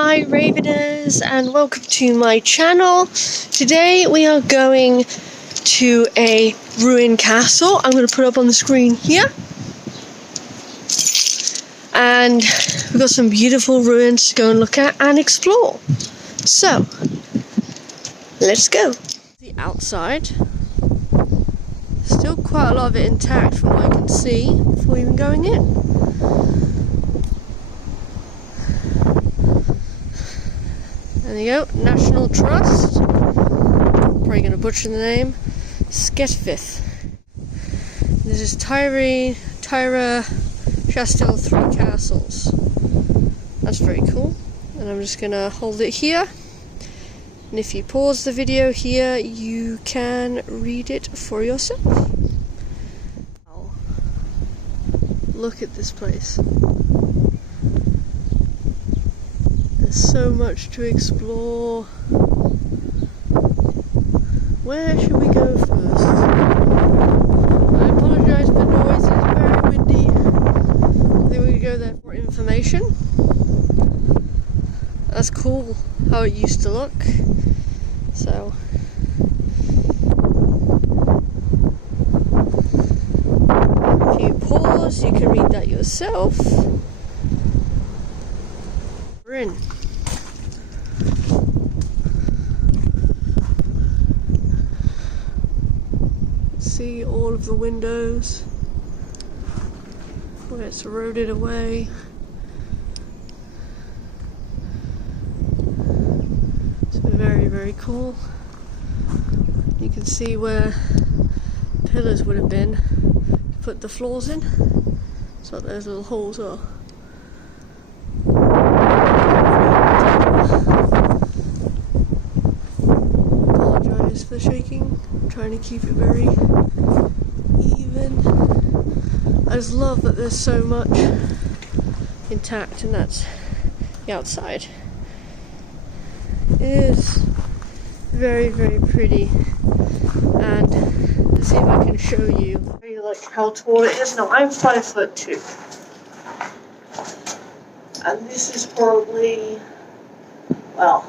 Hi Raveners, and welcome to my channel. Today we are going to a ruined castle. I'm going to put it up on the screen here. And we've got some beautiful ruins to go and look at and explore. So, let's go. The outside. Still quite a lot of it intact from what I can see before even going in. There you go, National Trust. Probably going to butcher the name. Sketfith. This is Tyra Chastel 3 Castles. That's very cool. And I'm just going to hold it here. And if you pause the video here, you can read it for yourself. Wow. Look at this place. There's so much to explore. Where should we go first? I apologise for the noise, it's very windy. I think we could go there for information. That's cool how it used to look. So if you pause, you can read that yourself. We're in. See all of the windows where it's eroded away. It's very, very cool. You can see where pillars would have been to put the floors in. That's what those little holes are. Apologise for the shaking. I'm trying to keep it very even. I just love that there's so much intact, and that's the outside. It is very, very pretty, and let's see if I can show you like how tall it is. Now I'm 5'2", and this is probably, well,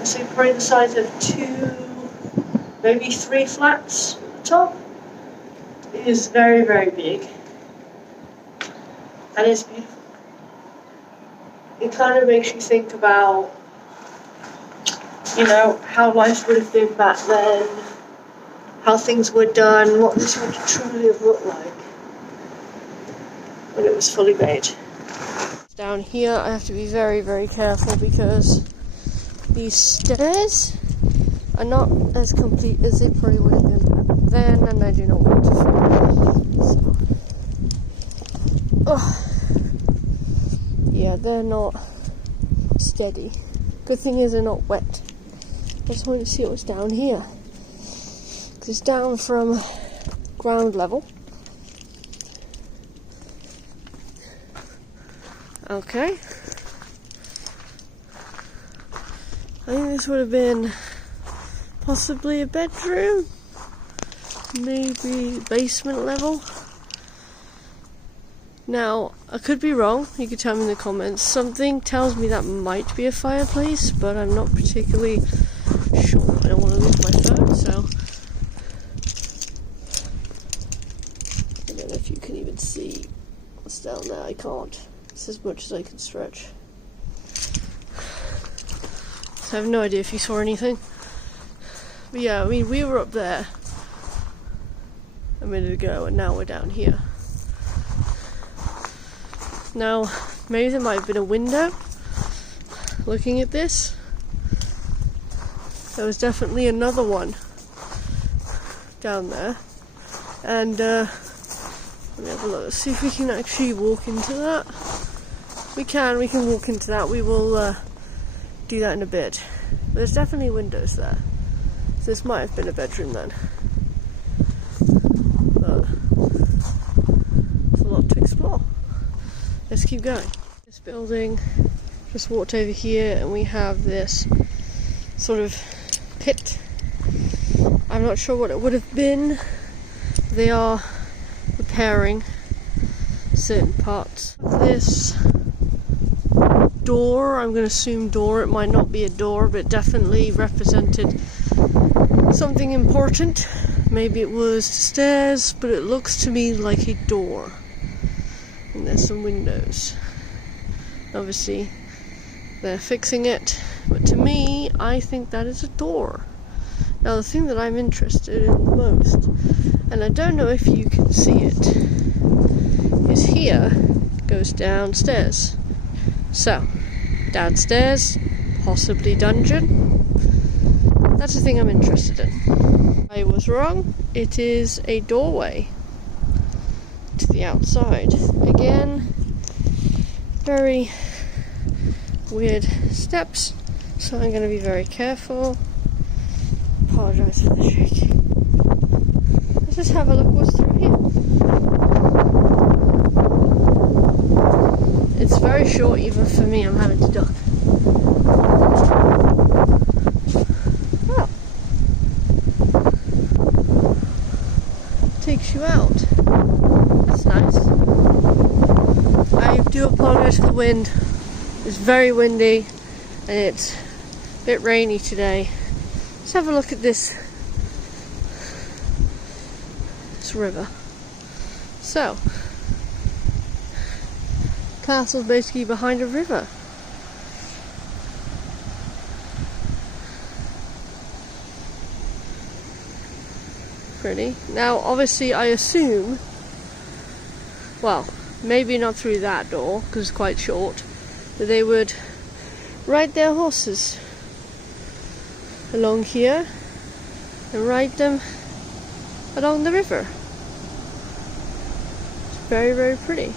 I'd say probably the size of 2, maybe 3 flats at the top. It is very, very big, and it's beautiful. It kind of makes you think about, you know, how life would have been back then, how things were done, what this would truly have looked like when it was fully made. Down here I have to be very, very careful because these stairs are not as complete as they probably would have been back then, and I do not want to fall. So, yeah, they're not steady. Good thing is they're not wet. I just wanted to see what's down here. It's down from ground level. Okay. I think this would have been possibly a bedroom. Maybe basement level. Now, I could be wrong. You could tell me in the comments. Something tells me that might be a fireplace, but I'm not particularly sure. I don't want to lose my phone, so I don't know if you can even see what's down there. I can't. It's as much as I can stretch. So I have no idea if you saw anything. But yeah, I mean, we were up there a minute ago, and now we're down here. Now, maybe there might have been a window looking at this. There was definitely another one down there. And let me have a look. Let's see if we can actually walk into that. We can walk into that. We will do that in a bit. But there's definitely windows there. So this might have been a bedroom then. But there's a lot to explore. Let's keep going. This building, just walked over here, and we have this sort of pit. I'm not sure what it would have been. They are repairing certain parts of this door. I'm going to assume door. It might not be a door, but it definitely represented something important. Maybe it was stairs, but it looks to me like a door. And there's some windows. Obviously, they're fixing it, but to me, I think that is a door. Now, the thing that I'm interested in the most, and I don't know if you can see it, is here, goes downstairs. So, downstairs, possibly dungeon. That's the thing I'm interested in. I was wrong. It is a doorway to the outside. Again, very weird steps, so I'm going to be very careful. Apologise for the shake. Let's just have a look what's through here. It's very short even for me. I'm having to duck. Well, takes you out. That's nice. I do apologise for the wind. It's very windy and it's a bit rainy today. Let's have a look at this river. So, castle's basically behind a river. Pretty. Now, obviously, I assume, well, maybe not through that door because it's quite short, but they would ride their horses along here and ride them along the river. It's very, very pretty.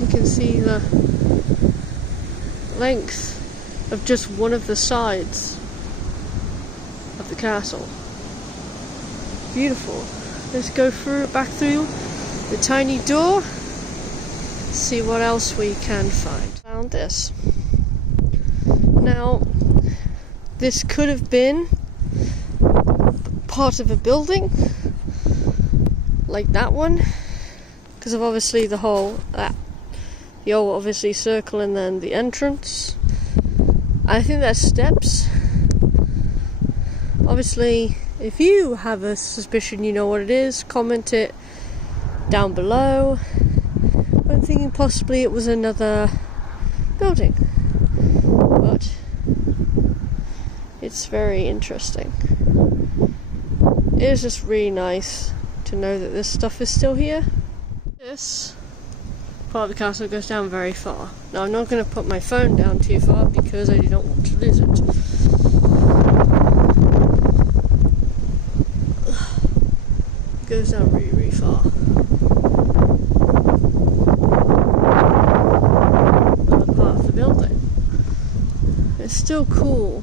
You can see the length of just one of the sides of the castle. Beautiful. Let's go back through the tiny door, see what else we can find. Found this. Now, this could have been part of a building, like that one, because of obviously the whole, the old obviously circle and then the entrance. I think that's steps. Obviously, if you have a suspicion you know what it is, comment it down below. I'm thinking possibly it was another building, but it's very interesting. It is just really nice to know that this stuff is still here. This part of the castle goes down very far. Now, I'm not going to put my phone down too far because I do not want to lose it. It goes down really, really far. Another part of the building. It's still cool.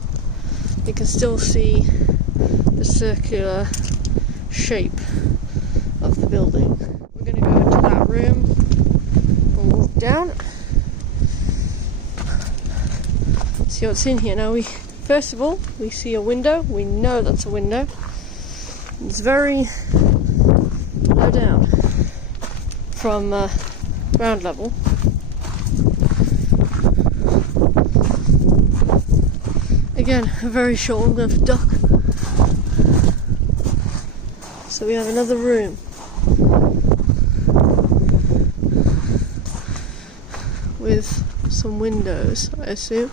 You can still see the circular shape of the building. We're going to go into that room and walk down. See what's in here. Now, first of all, we see a window. We know that's a window. It's very low down from ground level. Again, a very short one. I'm going to duck. So we have another room. With some windows, I assume.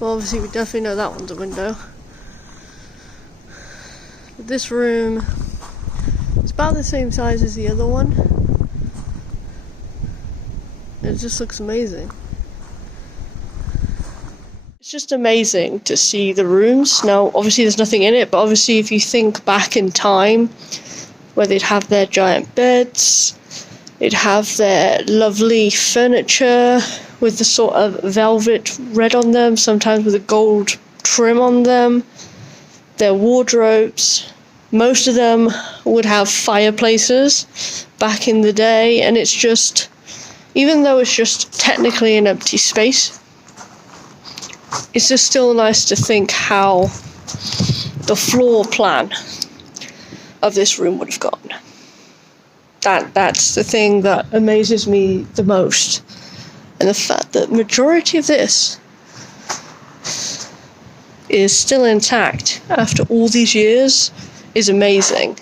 Well, obviously we definitely know that one's a window. But this room is about the same size as the other one. It just looks amazing. It's just amazing to see the rooms. Now, obviously there's nothing in it, but obviously if you think back in time, where they'd have their giant beds, they'd have their lovely furniture with the sort of velvet red on them, sometimes with a gold trim on them, their wardrobes. Most of them would have fireplaces back in the day, and it's just, even though it's just technically an empty space, it's just still nice to think how the floor plan of this room would have gone. That's the thing that amazes me the most. And the fact that majority of this is still intact after all these years is amazing.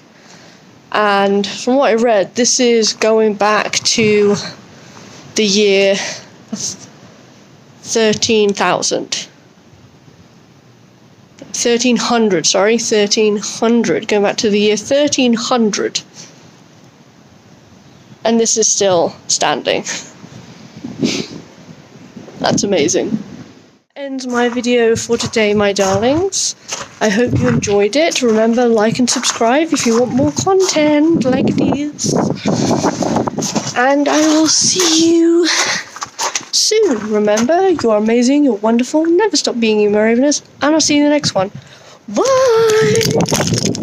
And from what I read, this is going back to the year 1300, going back to the year 1300. And this is still standing. That's amazing. Ends my video for today, my darlings. I hope you enjoyed it. Remember, like and subscribe if you want more content like this. And I will see you soon. Remember, you are amazing, you're wonderful, never stop being you, Ravenous, and I'll see you in the next one. Bye!